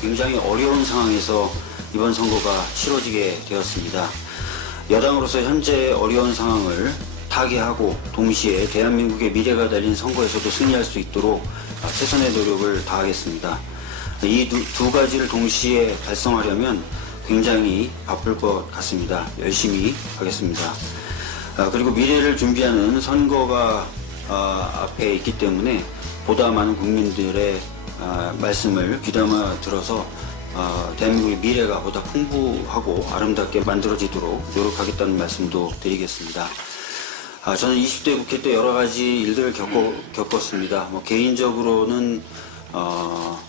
굉장히 어려운 상황에서 이번 선거가 치러지게 되었습니다. 여당으로서 현재 어려운 상황을 타개하고 동시에 대한민국의 미래가 달린 선거에서도 승리할 수 있도록 아, 최선의 노력을 다하겠습니다. 이두 가지를 동시에 달성하려면 굉장히 바쁠 것 같습니다. 열심히 하겠습니다. 아, 그리고 미래를 준비하는 선거가 아, 앞에 있기 때문에 보다 많은 국민들의 아, 말씀을 귀담아 들어서 아, 대한민국의 미래가 보다 풍부하고 아름답게 만들어지도록 노력하겠다는 말씀도 드리겠습니다. 아, 저는 20대 국회 때 여러 가지 일들을 겪어, 겪었습니다. 뭐 개인적으로는 어,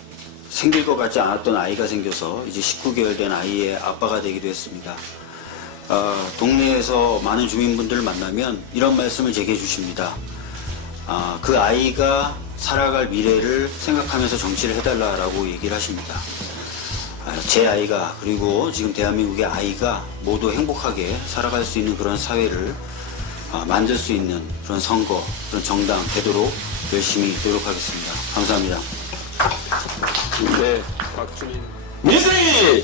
생길 것 같지 않았던 아이가 생겨서 이제 19개월 된 아이의 아빠가 되기도 했습니다. 아, 동네에서 많은 주민분들을 만나면 이런 말씀을 제게 해주십니다. 아, 그 아이가 살아갈 미래를 생각하면서 정치를 해달라라고 얘기를 하십니다. 아, 제 아이가 그리고 지금 대한민국의 아이가 모두 행복하게 살아갈 수 있는 그런 사회를 아, 만들 수 있는 그런 선거, 그런 정당 되도록 열심히 노력하겠습니다. 감사합니다. 네, 박준희. 민생이